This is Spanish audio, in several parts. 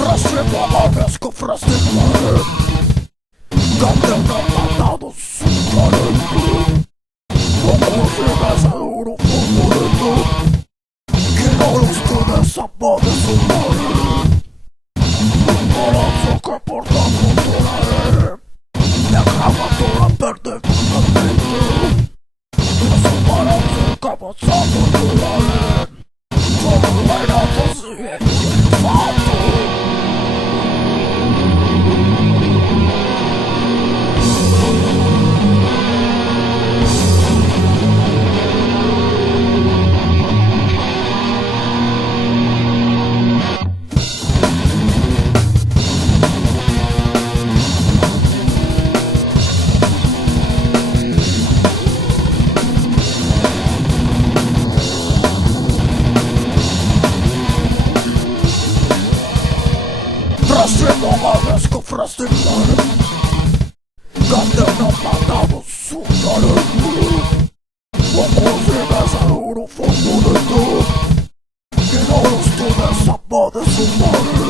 Frasco frastimare Condenado matados su talento Como se besa duro favorito Que no los puede zapar de su madre Un corazón que por tanto toleraré Me acaba toda verde fundamento Eso para ser capaz de toleraré Todo bailando sigue el fato Frasco frastimare Condenado matados su talento Como se besa duro favorito Que no los puede zapar de su madre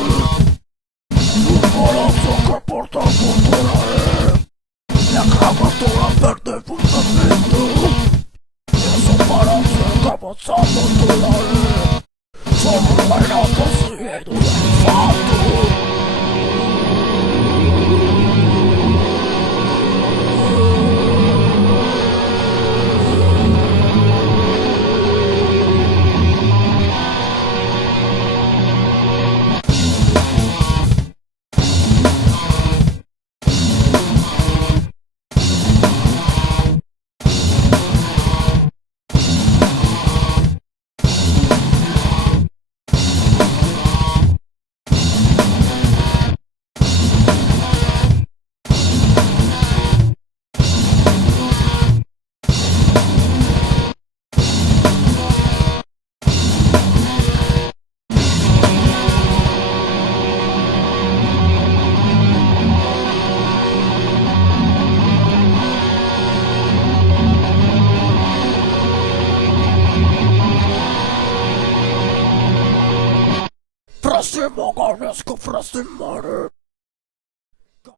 Un corazón que por tanto toleraré Me acaba toda verde fundamento Eso para ser capaz de toleraré Solo bailando siguiendo el fato Frastimare